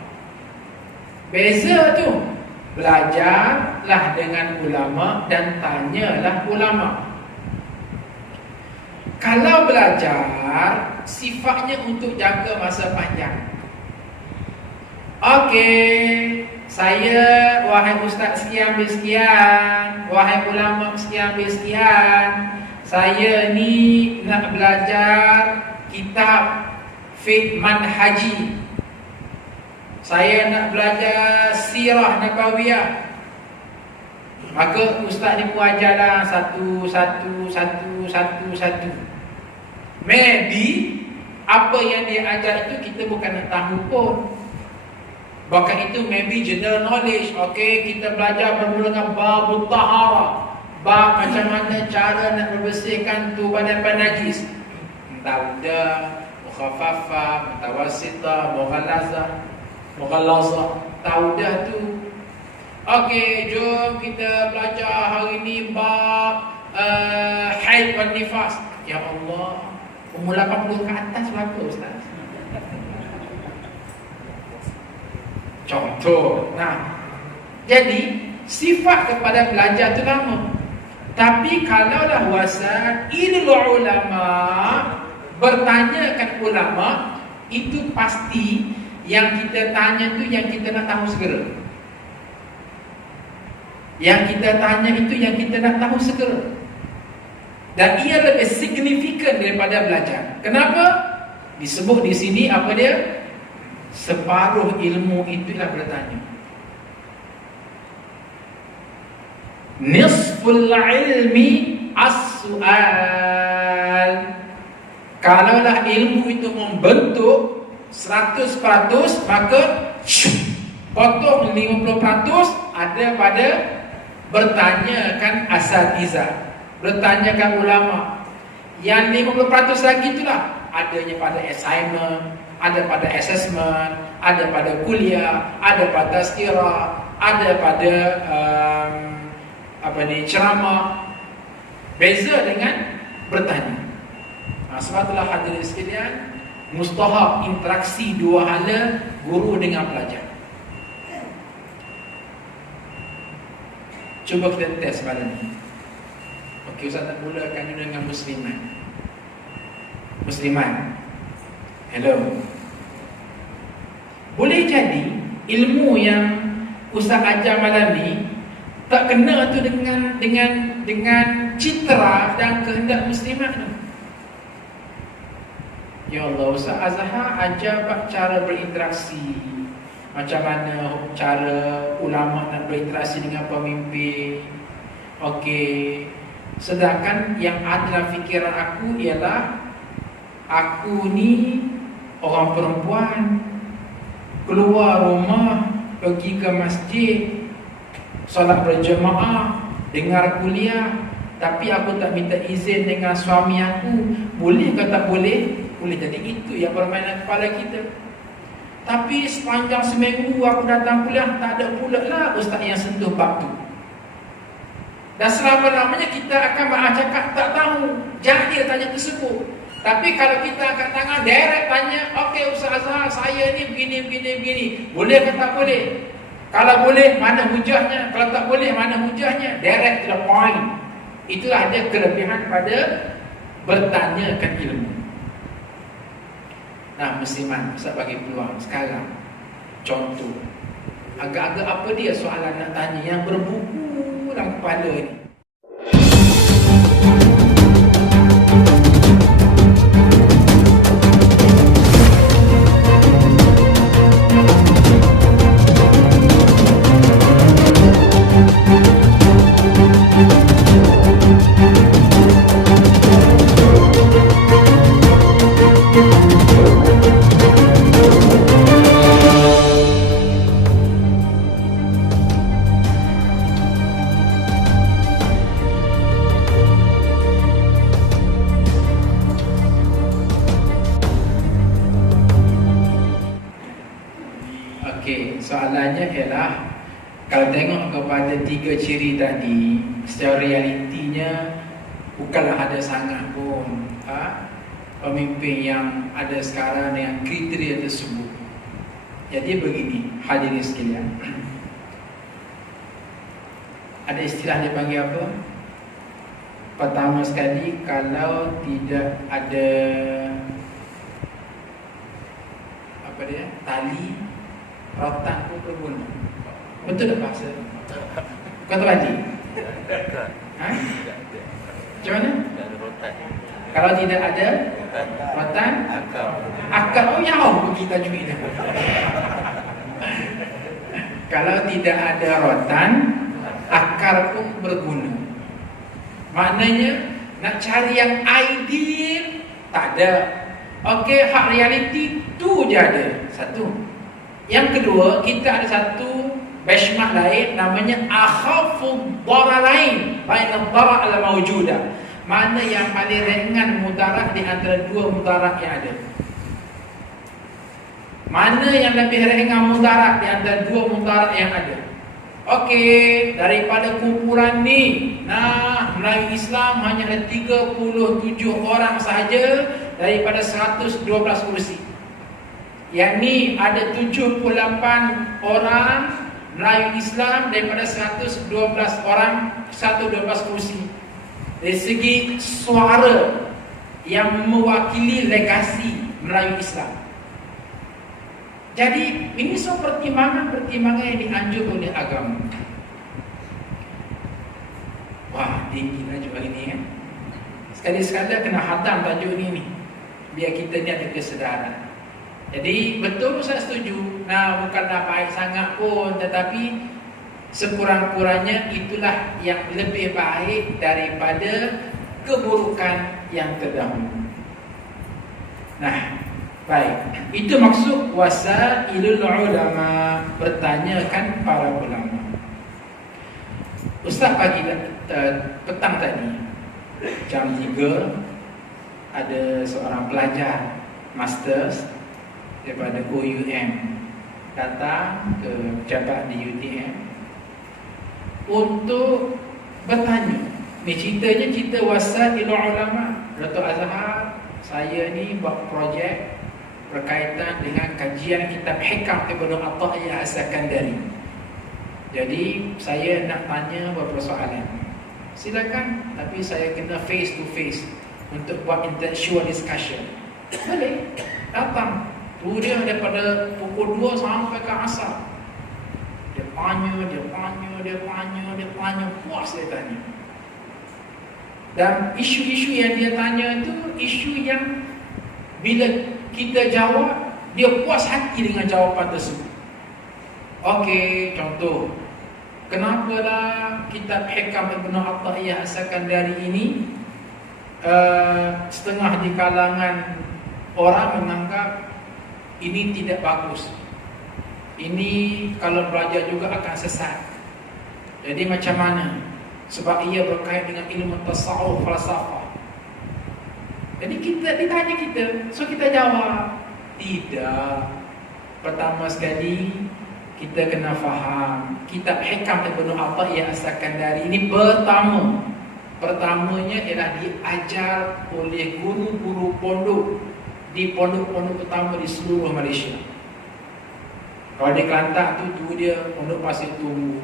Beza tu, belajarlah dengan ulama dan tanyalah ulama. Kalau belajar, sifatnya untuk jangka masa panjang. Okey, saya, wahai ustaz sekian ambil sekian, wahai ulama sekian ambil sekian, saya ni nak belajar kitab manhaji. Saya nak belajar sirah nabawiyah, maka ustaz ni pun ajarlah satu. Maybe apa yang dia ajar itu kita bukan nak tahu pun. Bahkan itu maybe general knowledge. Okay, kita belajar bermula dengan babut tahara, bab macam mana cara nak membersihkan tubuh dan najis. Taudah, mukhaffafah, mutawassitah, mughallazah. Taudah tu. Okay, jom kita belajar hari ni bab haid dan nifas. Ya Allah, umur 80 ke atas berapa ustaz? Contoh. Nah, jadi sifat kepada belajar tu lama. Tapi kalaulah wasan ilmu ulama, bertanyakan ulama, itu pasti yang kita tanya tu yang kita nak tahu segera. Yang kita tanya itu yang kita nak tahu segera. Dan ia lebih signifikan daripada belajar. Kenapa? Disebut di sini apa dia? Separuh ilmu itulah bertanya. Nisful ilmi as-su'al. Kalaulah ilmu itu membentuk 100%, maka potong 50% ada pada bertanyakan asatizah, bertanyakan ulama. Yang 50% lagi itulah adanya pada assignment, ada pada assessment, ada pada kuliah, ada pada tazkirah, ada pada ceramah. Beza dengan bertanya. Sebab itulah hadirin sekalian, mustahab interaksi dua hala guru dengan pelajar. Cuba kita test malam ni. Okey, Ustaz nak mulakan dengan Musliman. Hello. Boleh jadi ilmu yang Ustaz ajar malam ni tak kena tu dengan citra dan kehendak muslimat tu. Ya Allah, Ustaz Azhar ajar bab cara berinteraksi, macam mana cara ulama nak berinteraksi dengan pemimpin. Okey. Sedangkan yang ada dalam fikiran aku ialah aku ni orang perempuan, keluar rumah, pergi ke masjid, solat berjemaah, dengar kuliah, tapi aku tak minta izin dengan suami aku. Boleh ke tak boleh? Boleh. Jadi itu yang permainan kepala kita. Tapi sepanjang seminggu aku datang kuliah, tak ada pula lah ustaz yang sentuh bab tu. Dan selama-lamanya kita akan cakap tak tahu, jahil tanya tersebut. Tapi kalau kita angkat tangan, direct tanya, okey Ustaz Azhar, saya ni begini. Boleh ke tak boleh? Kalau boleh, mana hujahnya? Kalau tak boleh, mana hujahnya? Direct to the point. Itulah dia kelebihan pada bertanyakan ilmu. Nah, musliman, Ustaz bagi peluang sekarang. Contoh, agak-agak apa dia soalan nak tanya yang berbuku dalam kepala ni? Soalannya ialah, kalau tengok kepada tiga ciri tadi, secara realitinya bukanlah ada sangat pun pemimpin yang ada sekarang dengan kriteria tersebut. Jadi begini, hadirin sekalian, ada istilah dia panggil apa? Pertama sekali, kalau tidak ada tali rotan pun berguna. Betul tak bahasa? Kau tahu lagi? Ha? Macam mana? Kalau tidak ada rotan, akar. Oh ya, pergi tajwid. Kalau tidak ada rotan, akar pun berguna. Maknanya nak cari yang ideal tak ada. Okey, hak reality tu je ada. Satu. Yang kedua, kita ada satu benchmark lain namanya akhafu dararain baina ad-darar al-mawjudah. Mana yang paling ringan mudarat di antara dua mudarat yang ada? Mana yang lebih ringan mudarat di antara dua mudarat yang ada? Okey, daripada kumpulan ni, Melayu Islam hanya ada 37 orang sahaja daripada 112 kursi. Yang ni ada 78 orang Melayu Islam daripada 112 orang, 112 kursi. Dari segi suara yang mewakili legasi Melayu Islam. Jadi ini semua pertimbangan yang dianjur oleh agama. Wah, tinggi tajuk hari ni kan. Sekali-sekala kena hadam tajuk ni biar kita ni ada kesedaran. Jadi betul saya setuju. Bukanlah baik sangat pun, tetapi sekurang-kurangnya itulah yang lebih baik daripada keburukan yang terdahulu. Baik, itu maksud wasailul ulama, bertanyakan para ulama. Ustaz pagi petang tadi jam 3 ada seorang pelajar masters daripada OUM datang ke pejabat di UTM untuk bertanya. Ni ceritanya cerita wasailul ulama. Dato' Azhar, saya ni buat projek berkaitan dengan kajian kitab Hikam Ibnu Athaillah As-Sakandari. Jadi saya nak tanya beberapa soalan. Silakan, tapi saya kena face to face untuk buat intellectual discussion. Boleh? Datang. Tu dia daripada pukul 2 sampai ke asar. Dia tanya, puas dia tanya. Dan isu-isu yang dia tanya itu isu yang bila kita jawab, dia puas hati dengan jawapan tersebut. Okey, contoh, kenapalah kitab Hikam Ibnu Athaillah As-Sakandari ini setengah di kalangan orang menganggap ini tidak bagus. Ini kalau belajar juga akan sesat. Jadi macam mana? Sebab ia berkait dengan ilmu tasawuf, falsafah. Jadi kita ditanya so kita jawab tidak. Pertama sekali kita kena faham kitab Hikam Ibnu Athaillah As-Sakandari ini pertamanya ialah diajar oleh guru-guru pondok di pondok-pondok utama di seluruh Malaysia. Kalau di Kelantan tu dia pondok Pasir Tunggu,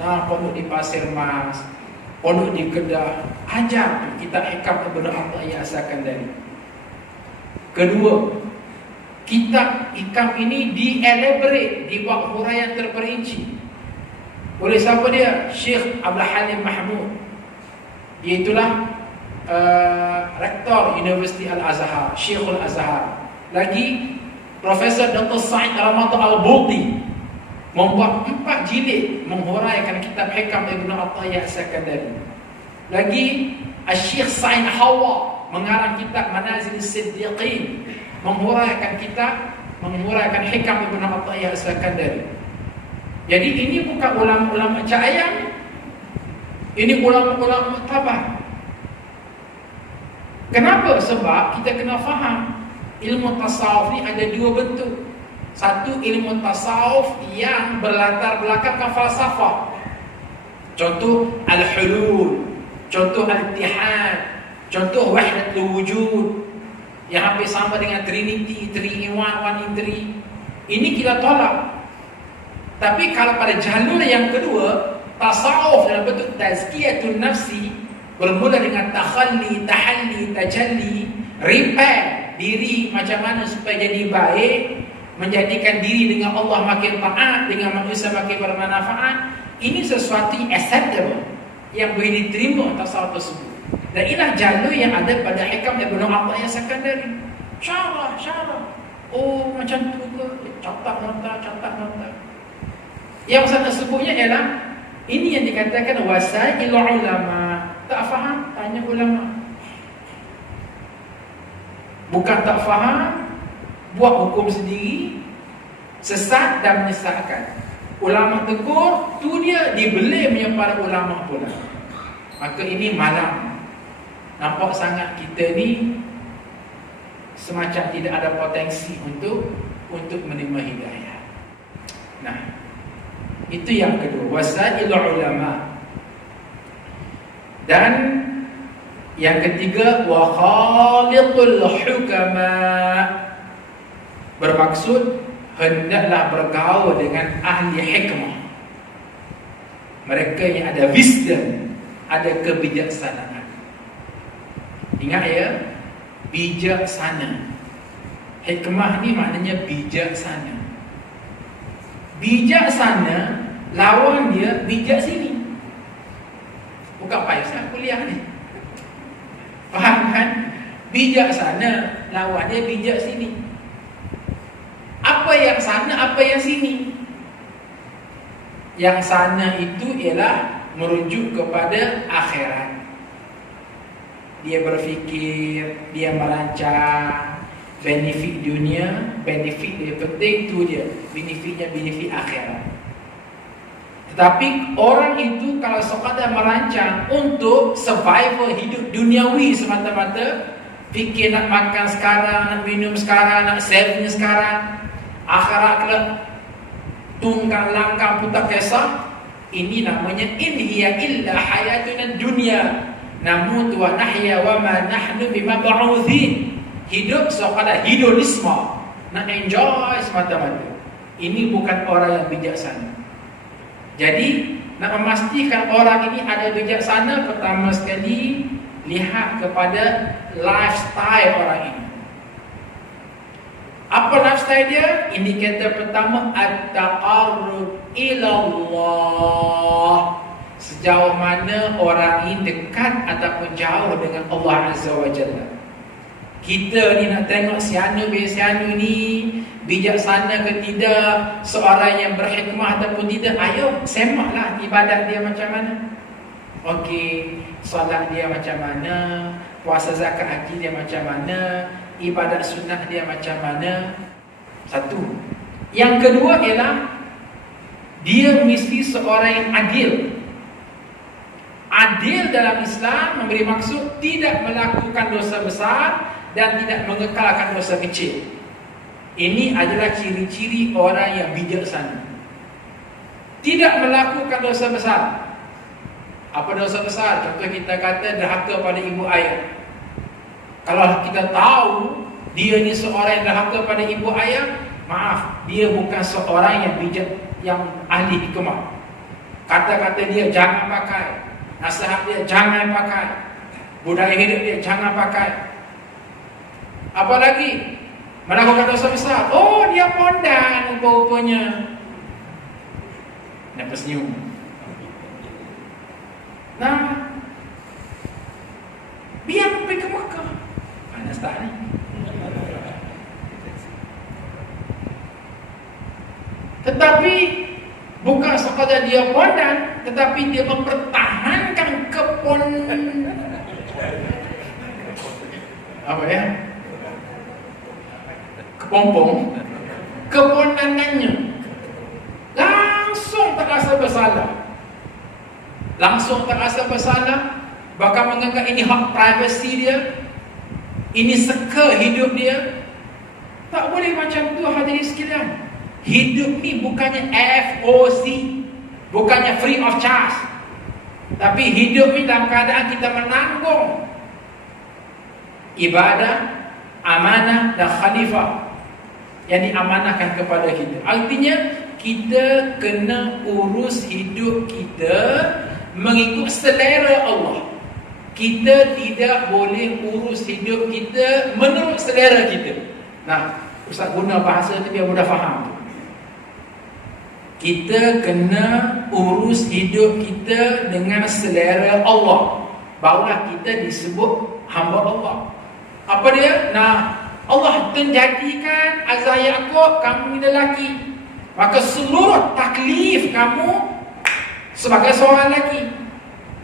pondok di Pasir Mas, pondok di Kedah, ajar kitab Hikam Ibnu Athaillah As-Sakandari. Kedua, kitab Hikam ini di-elaborate, dibuat huraian terperinci oleh siapa dia? Syekh Abdul Halim Mahmud. Iaitulah Rektor Universiti Al-Azhar, Syekhul Azhar. Lagi Profesor Dr. Said Ramadan Al-Buti membuat 4 jilid menghuraikan kitab Hikam Ibnu Athaillah As-Sakandari. Lagi Syekh Said Hawa mengarang kitab Manazil Siddiqin, menghuraikan Hikam Ibnu Athaillah As-Sakandari. Jadi ini bukan ulama-ulama cahaya, ini ulama-ulama tabah. Kenapa? Sebab kita kena faham ilmu tasawuf ni ada 2 bentuk. Satu, ilmu tasawuf yang berlatar belakangkan falsafah. Contoh al-hulul, contoh al-ittihad, contoh wahdatul wujud yang hampir sama dengan Trinity, 3 in 1, 1 in 3. Ini kita tolak. Tapi kalau pada jalur yang kedua, tasawuf dalam bentuk tazkiyatun nafsi, bermula dengan takhalli, tahalli, tajalli, repair diri macam mana supaya jadi baik, menjadikan diri dengan Allah makin taat, dengan manusia makin bermanfaat. Ini sesuatu yang acceptable, yang boleh diterima tasawuf tersebut. Dan inilah jalur yang ada pada Hikam Ibn Atha'illah Sakandari. Syarah. Oh, macam tu ke? Catat nota. Yang saya sebutnya ialah ini yang dikatakan wasail ulama. Tak faham, tanya ulama. Bukan tak faham, buat hukum sendiri, sesat dan menyesatkan. Ulama tegur, tu dia dibeli punya para ulama pula. Maka ini malam. Nampak sangat kita ni semacam tidak ada potensi untuk menerima hidayah. Nah, itu yang kedua, wasail ulama. Dan yang ketiga, wa khaliqul hukama, bermaksud hendaklah bergaul dengan ahli hikmah, mereka yang ada wisdom, ada kebijaksanaan. Ingat ya, bijaksana. Hikmah ni maknanya bijaksana. Bijaksana lawan dia bijak sini. Bukan payah sangat kuliah ni. Faham kan? Bijaksana lawan dia bijak sini. Apa yang sana, apa yang sini? Yang sana itu ialah merujuk kepada akhirat. Dia berfikir, dia merancang benefit dunia, benefit dia penting tu dia. Benefitnya benefit akhirat. Tetapi orang itu kalau sekadar merancang untuk survival hidup duniawi semata-mata, fikir nak makan sekarang, nak minum sekarang, nak saving sekarang, akhirat kelak tunggang langkah putar kisah, ini namanya in hiya illa hayatuna dunya namutu wa nahya wa ma nahnu bimab'utsin. Hidup sekadar hedonisme, nak enjoy semata-mata. Ini bukan orang yang bijaksana. Jadi nak memastikan orang ini ada bijaksana, pertama sekali lihat kepada lifestyle orang ini. Apa lifestyle dia? Indikator pertama, at-taqarrub ila Allah. Sejauh mana orang ini dekat ataupun jauh dengan Allah Azza wa Jalla. Kita ni nak tengok sianu ni bijaksana ke tidak, seorang yang berhikmah ataupun tidak. Ayo semaklah ibadat dia macam mana. Okey, solat dia macam mana, puasa zakat haji dia macam mana, ibadat sunnah dia macam mana. Satu. Yang kedua ialah dia mesti seorang yang adil. Adil dalam Islam memberi maksud tidak melakukan dosa besar dan tidak mengekalkan dosa kecil. Ini adalah ciri-ciri orang yang bijaksana. Tidak melakukan dosa besar. Apa dosa besar? Contoh kita kata derhaka pada ibu ayah. Kalau kita tahu dia ni seorang yang derhaka pada ibu ayah, maaf, dia bukan seorang yang bijak, yang ahli hikmah. Kata-kata dia jangan pakai, nasihat dia jangan pakai, budaya hidup dia jangan pakai. Apalagi melakukan dosa besar. Oh, dia pondan rupa-rupanya. Nampak senyum. Nah, biar pergi ke Makkah. Panas tak ni? Tetapi bukan sekadar dia pondan, tetapi dia mempertahankan apa ya? Kepondanannya. Langsung tak rasa bersalah. Bahkan menganggap ini hak privasi dia, ini seka hidup dia. Tak boleh macam tu hadirin sekalian. Hidup ni bukannya FOC, bukannya free of charge. Tapi hidup ni dalam keadaan kita menanggung ibadah, amanah dan khalifah yang diamanahkan kepada kita. Artinya kita kena urus hidup kita mengikut selera Allah. Kita tidak boleh urus hidup kita menurut selera kita. Nah, Ustaz guna bahasa tu biar mudah faham. Kita kena urus hidup kita dengan selera Allah. barulah kita disebut hamba Allah. Apa dia? Nah, Allah menjadikan azah Yaqub kamu ni lelaki, maka seluruh taklif kamu sebagai seorang lelaki,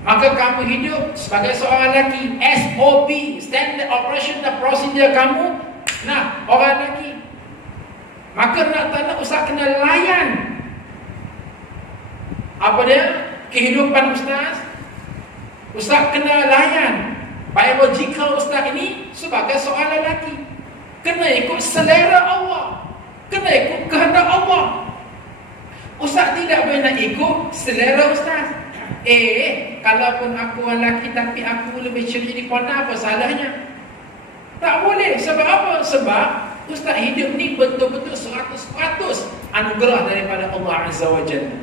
maka kamu hidup sebagai seorang lelaki. SOP, Standard Operational Procedure kamu, nah, orang lelaki. Maka nak tak nak ustaz kena layan apa dia? Kehidupan ustaz. Ustaz kena layan biological ustaz ini sebagai seorang lelaki. Kena ikut selera Allah, kena ikut kehendak Allah. Ustaz tidak boleh nak ikut selera ustaz. Kalaupun aku lelaki tapi aku lebih ceria di kota, apa salahnya? Tak boleh. Sebab apa? Sebab ustaz hidup ni betul-betul 100% anugerah daripada Allah Azza wa Jalla.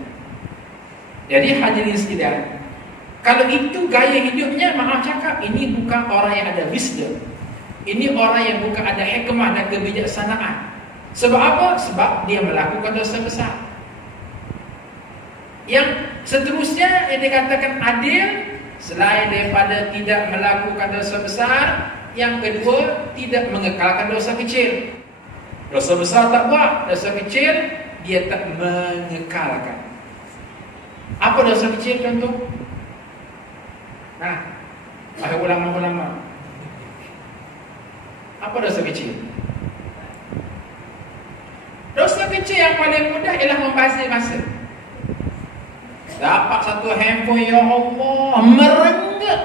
Jadi hadirin sekalian, kalau itu gaya hidupnya, maaf cakap, ini bukan orang yang ada wisdom. Ini orang yang bukan ada hikmah dan kebijaksanaan. Sebab apa? Sebab dia melakukan dosa besar. Yang seterusnya yang dikatakan adil, selain daripada tidak melakukan dosa besar, yang kedua, tidak mengekalkan dosa kecil. Dosa besar tak buat, dosa kecil dia tak mengekalkan. Apa dosa kecil contoh? Ada ulama-ulama. Apa dosa kecil? Dosa kecil yang paling mudah ialah membazir masa. Dapat satu handphone, ya Allah, merenggak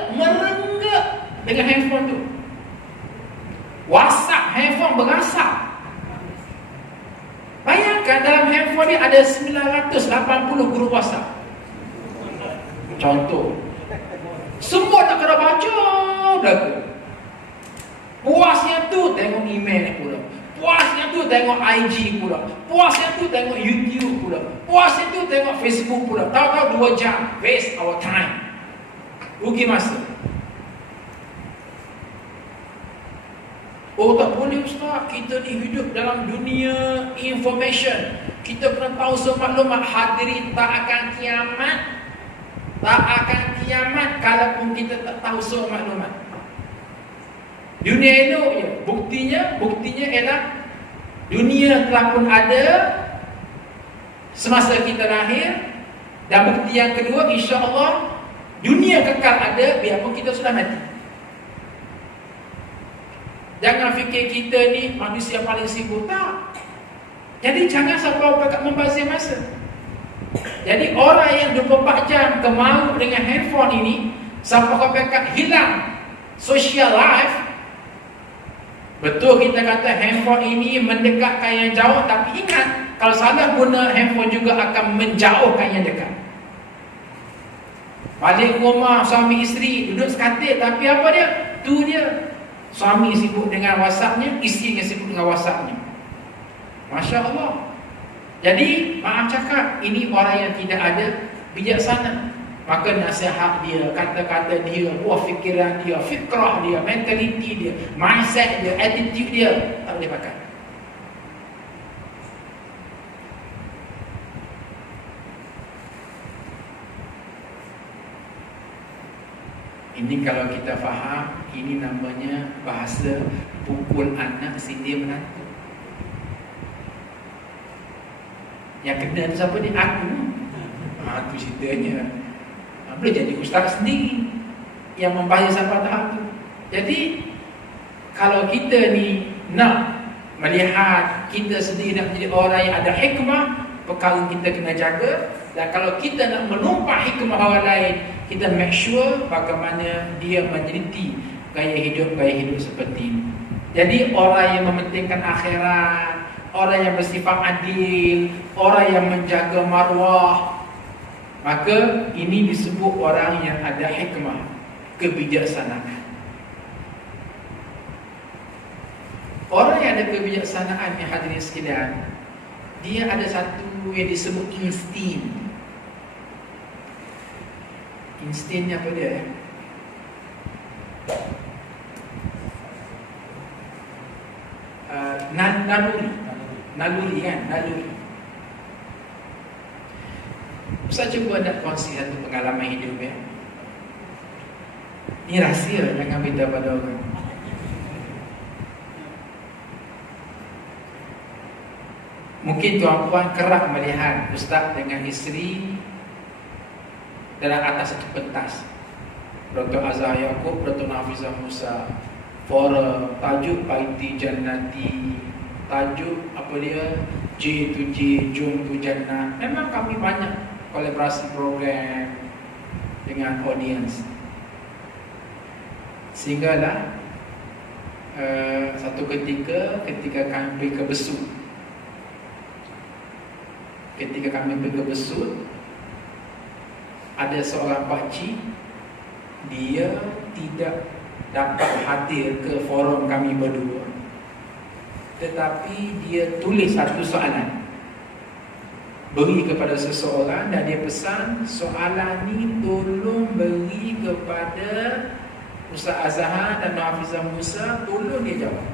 dengan handphone tu. WhatsApp handphone berasap. Bayangkan dalam handphone ni ada 980 grup WhatsApp. Contoh, semua nak kena baca berlaku. Puasnya tu tengok email pula, puasnya tu tengok IG pula, puasnya tu tengok YouTube pula, puasnya tu tengok Facebook pula. Tahu-tahu 2 jam, waste our time, rugi masa. Oh tak boleh ustaz, kita ni hidup dalam dunia information, kita kena tahu semua maklumat. Hadirin, tak akan kiamat, tak akan kiamat kalaupun kita tak tahu semua maklumat. Dunia elok je. Buktinya ialah dunia telah pun ada semasa kita lahir. Dan bukti yang kedua, insya-Allah dunia kekal ada biarpun kita sudah mati. Jangan fikir kita ni manusia paling sibuk, tak. Jadi jangan sampai membazir masa. Jadi orang yang 24 jam kemau dengan handphone ini, sampai kau hilang social life. Betul kita kata handphone ini mendekatkan yang jauh, tapi ingat, kalau salah guna handphone juga akan menjauhkan yang dekat. Balik rumah suami isteri duduk sekatil, tapi apa dia? Tu dia. Suami sibuk dengan WhatsApp-nya, isteri sibuk dengan WhatsApp-nya. Masya Allah. Jadi maaf cakap, ini orang yang tidak ada bijaksana. Maka nasihat dia, kata-kata dia, buah fikiran dia, fikrah dia, mentaliti dia, mindset dia, attitude dia tak boleh pakai. Ini kalau kita faham, ini namanya bahasa pukul anak sindir menantu. Yang kena siapa ni? Aku. Itu ceritanya. Boleh jadi ustaz sendiri yang membahas sampai tahap tu. Jadi kalau kita ni nak melihat kita sendiri nak menjadi orang yang ada hikmah, perkara kita kena jaga. Dan kalau kita nak menumpah hikmah orang lain, kita make sure bagaimana dia meneliti gaya hidup seperti ini. Jadi orang yang mementingkan akhirat, orang yang bersifat adil, orang yang menjaga maruah, maka ini disebut orang yang ada hikmah, kebijaksanaan. Orang yang ada kebijaksanaan, yang hadirin sekalian, dia ada satu yang disebut insting. Insting ni apa dia? Naluri kan? Naluri. Saya cuba nak kongsi satu pengalaman hidup ya. Ini rahsia, jangan beritahu pada orang. Mungkin tuan-puan kerap melihat ustaz dengan isteri dalam atas satu pentas. Dr. Azhar Yaakob, Dr. Nafizah Musa, forum, tajuk Baiti Jannati, tajuk apa dia, J to J, Jom to Jannah. Memang kami banyak kolaborasi program dengan audience. Sehinggalah satu ketika kami pergi ke Besut. Ketika kami pergi ke Besut, ada seorang pakcik, dia tidak dapat hadir ke forum kami berdua, tetapi dia tulis satu soalan, beri kepada seseorang, dan dia pesan soalan ni tolong beri kepada Ustaz Azhar dan Hafizah Musa, tolong dia jawab.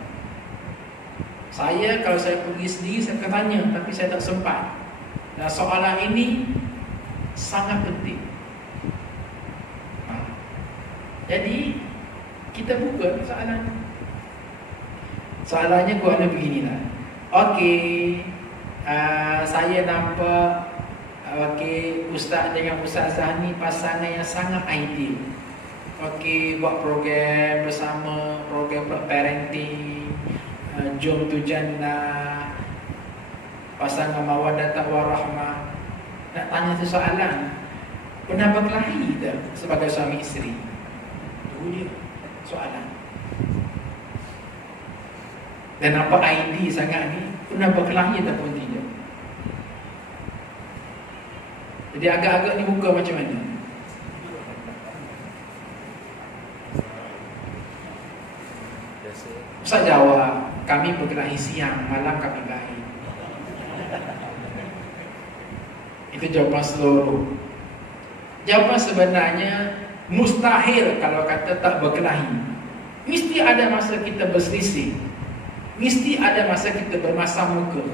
Saya kalau saya pergi sendiri saya akan tanya, tapi saya tak sempat. Dan soalan ini sangat penting. Jadi kita buka soalan. Soalannya kuala beginilah. Okey, saya nampak Ustaz dengan Ustazah ni pasangan yang sangat ideal. Okey, buat program bersama, program parenting, Jom to Jannah, pasangan mawaddah warahmah. Nak tanya tu soalan, pernah berkelahi tak sebagai suami isteri? Itu dia soalan. Dan apa ID sangat ni, pernah berkelahi ataupun tidak? Jadi agak-agak ni muka macam mana? Ustaz jawab, kami berkelahi siang, malam kami baik. Itu jawapan seluruh. Jawapan sebenarnya mustahil kalau kata tak berkelahi. Mesti ada masa kita berselisih, mesti ada masa kita bermasam muka,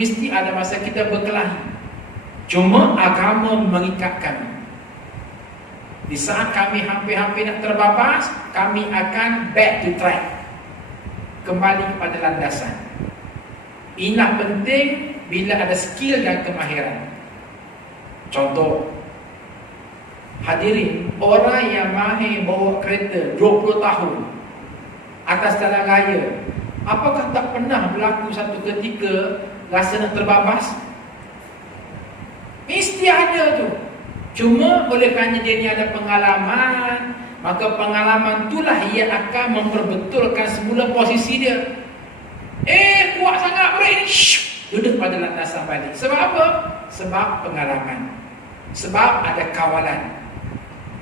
mesti ada masa kita berkelahi. Cuma agama mengikat kami. Di saat kami hampir-hampir nak terbabas, kami akan back to track, kembali kepada landasan. Inilah penting bila ada skill dan kemahiran. Contoh, hadirin, orang yang mahir bawa kereta 20 tahun atas jalan raya, apakah tak pernah berlaku satu ketika rasa nak terbabas? Mesti ada tu. Cuma oleh kerana dia ni ada pengalaman, maka pengalaman itulah ia akan memperbetulkan semula posisi dia. Kuat sangat brek ni, duduk pada landasan balik. Sebab apa? Sebab pengalaman, sebab ada kawalan.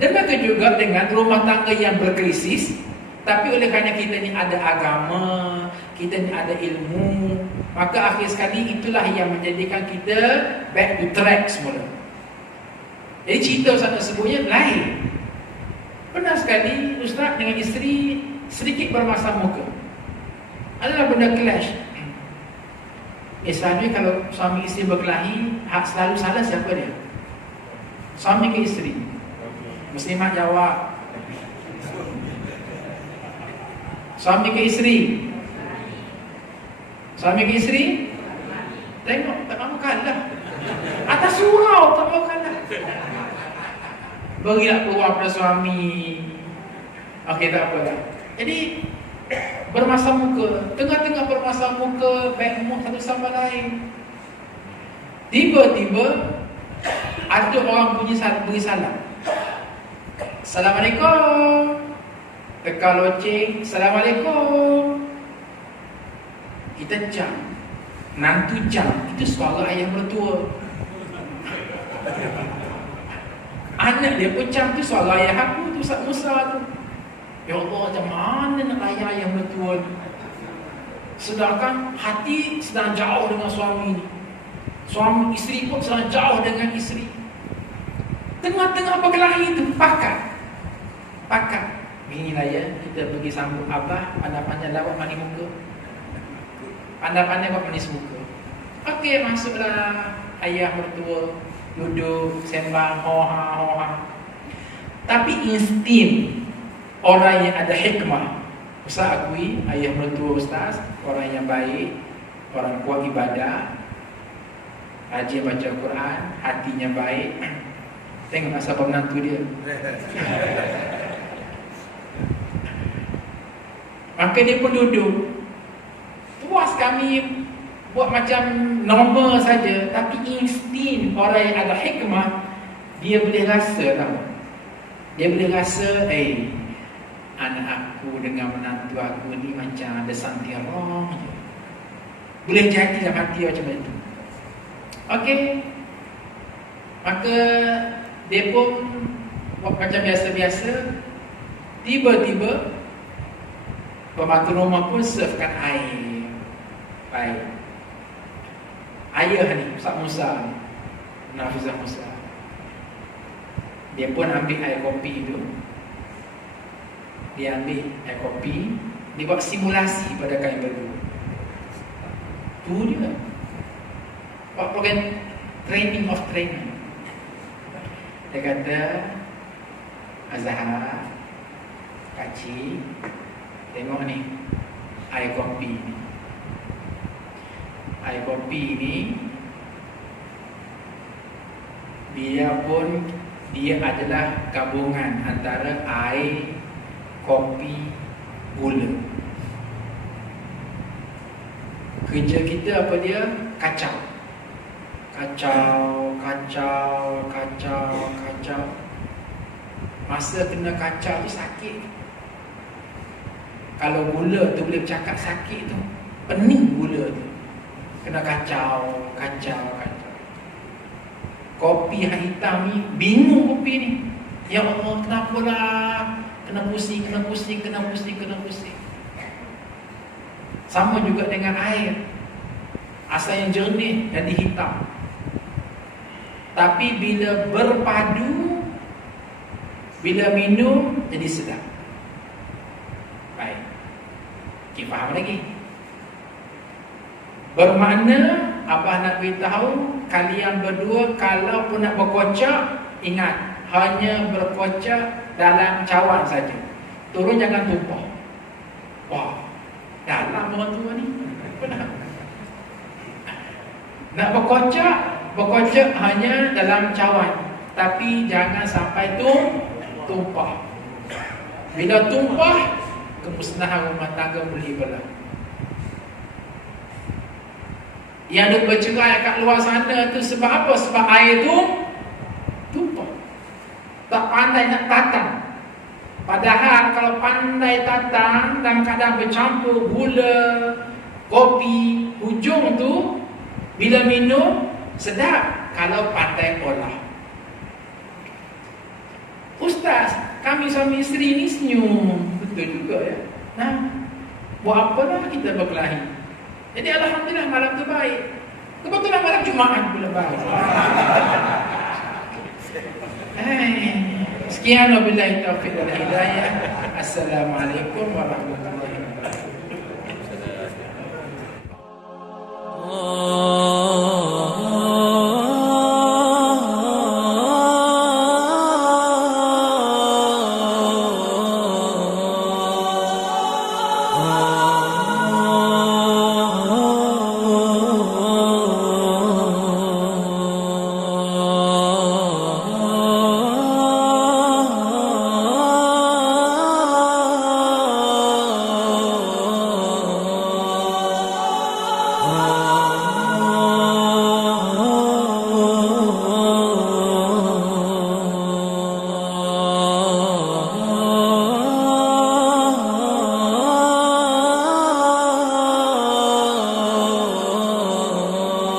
Demikian juga dengan rumah tangga yang berkrisis, tapi oleh kerana kita ni ada agama, kita ni ada ilmu, maka akhir sekali itulah yang menjadikan kita back to track semula. Jadi cerita Ustaz tersebutnya lain. Pernah sekali Ustaz dengan isteri sedikit bermasam muka, adalah benda clash. Selalunya kalau suami isteri berkelahi, selalu salah siapa dia? Suami ke isteri? Muslimat jawab. Suami ke isteri? Suami ke isteri? Tengok, tak mahu kalah. Atas surau tak mahu kalah. Berilah peluang pada suami. Okey, tak apa dah. Jadi bermasam muka, tengah-tengah bermasam muka, back mood satu sama lain. Tiba-tiba ada orang beri salam. Assalamualaikum. Teka loceng, Assalamualaikum. Kita jam, nantu jam, itu suara ayah mertua. Anak dia pun jam tu suara ayah aku tu, Ustaz Musa tu. Ya Allah, macam mana nak layan ayah mertua ni? Sedangkan hati sedang jauh dengan suami ni. Suami isteri pun sedang jauh dengan isteri. Tengah-tengah berkelahi tu, pakat. Beginilah ya, kita pergi sambut abah, pandai-pandai lah buat mani muka. Pandai-pandai buat manis muka. Okey, masuklah ayah mertua, duduk, sembang, hoha. Tapi insting orang yang ada hikmah. Ustaz akui, ayah mertua Ustaz orang yang baik, orang kuat ibadah, rajin baca Quran, hatinya baik. Tengok asal menantu dia. Maka dia pun duduk. Puas kami buat macam normal saja, tapi instin orang yang ada hikmah, dia boleh rasa tau. Dia boleh rasa, anak aku dengan menantu aku ni macam ada something wrong. Boleh jadi dalam hati macam itu. Okey. Maka dia pun buat macam biasa-biasa. Tiba-tiba pembantu rumah pun servekan air. Baik. Ayah ni, Ustaz Musa, Nafizah Musa, dia pun ambil air kopi tu. Dia ambil air kopi, dia buat simulasi pada kami berdua. Tu dia. Buat program training of training. Dia kata, Azhar, Kacik, tengok ni air kopi ni. Air kopi ni, biarpun dia adalah gabungan antara air, kopi, gula. Kerja kita apa dia? Kacau. Masa kena kacau tu sakit. Kalau gula tu boleh bercakap sakit tu, pening gula tu. Kena kacau. Kopi yang hitam ni, bingung kopi ni. Ya Allah, kenapalah? Kena pusing. Sama juga dengan air. Asal yang jernih jadi hitam. Tapi bila berpadu, bila minum jadi sedap. Baik. Kita faham lagi. Bermakna Abah nak beritahu kalian berdua kalau pun nak berkocak, ingat hanya berkocak dalam cawan saja. Turun jangan tumpah. Wah, dalam orang tua ni. Nak berkocak hanya dalam cawan, tapi jangan sampai tumpah. Bila tumpah, kemusnahan rumah tangga boleh berlaku. Yang duk bercerai kat luar sana tu sebab apa? Sebab air tu tumpah. Tak pandai nak tatang. Padahal kalau pandai tatang dalam keadaan bercampur gula, kopi, hujung tu bila minum sedap kalau pandai olah. Ustaz, kami suami isteri ni senyum. Betul juga ya. Nah, buat apalah kita berkelahi. Jadi alhamdulillah malam tu baik. Kebetulan malam Jumaat pula baik. Sekian wabillahi taufiq wal hidayah. Assalamualaikum warahmatullahi wabarakatuh.